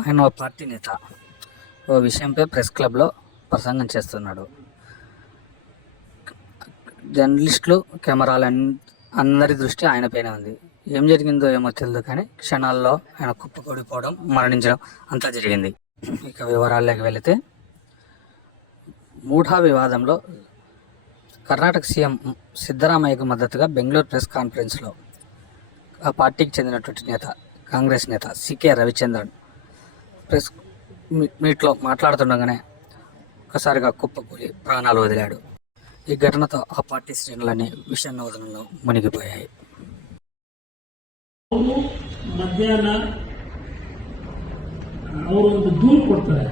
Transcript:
ఆయన ఓ పార్టీ నేత ఓ విషయంపై ప్రెస్ క్లబ్లో ప్రసంగం చేస్తున్నాడు. జర్నలిస్టులు, కెమెరాలు అందరి దృష్టి ఆయనపైనే ఉంది. ఏం జరిగిందో ఏమో తెలియదు కానీ క్షణాల్లో ఆయన కుప్పకూలిపోవడం, మరణించడం అంతా జరిగింది. ఇక వివరాల్లోకి వెళితే, మూఢా వివాదంలో కర్ణాటక సీఎం సిద్ధరామయ్యకు మద్దతుగా బెంగళూరు ప్రెస్ కాన్ఫరెన్స్లో ఆ పార్టీకి చెందినటువంటి నేత, కాంగ్రెస్ నేత సికే రవిచంద్రన్ ప్రెస్ మీట్లో మాట్లాడుతుండగానే ఒక్కసారిగా కుప్పకూలి ప్రాణాలు వదిలాడు. ఈ ఘటనతో ఆ పార్టీ శ్రేణులన్నీ విషాదనలో మునిగిపోయాయి. ಮಧ್ಯಾಹ್ನ ಅವರು ಒಂದು ದೂರು ಕೊಡ್ತಾರೆ.